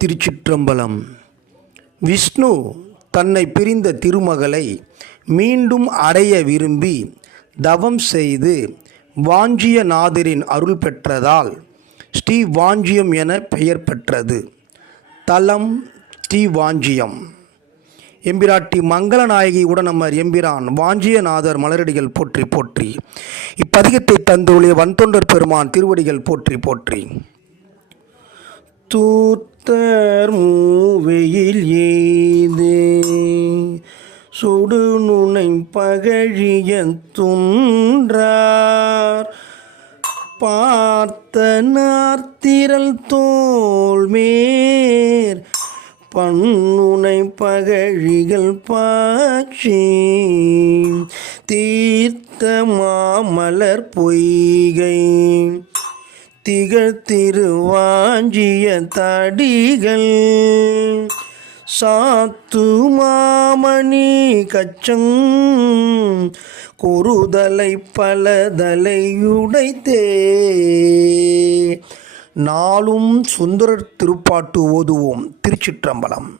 திருச்சிற்றம்பலம். விஷ்ணு தன்னை பிரிந்த திருமகளை மீண்டும் அடைய விரும்பி தவம் செய்து வாஞ்சியநாதரின் அருள் பெற்றதால் ஸ்ரீ வாஞ்சியம் என பெயர் பெற்றது. தலம் ஸ்ரீ வாஞ்சியம். எம்பிராட்டி மங்களநாயகி உடனமர் எம்பிரான் வாஞ்சியநாதர் மலரடிகள் போற்றி போற்றி. இப்பதிகத்தை தந்துள்ள வன்தொண்டர் பெருமான் திருவடிகள் போற்றி போற்றி. தூத்தர் மூவையில் எய்தே சுடுநுனை பகழிய துன்றார் பார்த்தனார் திரள் தோள்மேர் பண்ணுனை பகழிகள் பாட்சி தீர்த்த மாமலர் பொய்கை திகழ் திருவாஞ்சிய தடிகள் சாத்து மாமணி கச்சங் குறுதலை பலதலையுடைத்தே. நாளும் சுந்தரர் திருப்பாட்டு ஓதுவோம். திருச்சிற்றம்பலம்.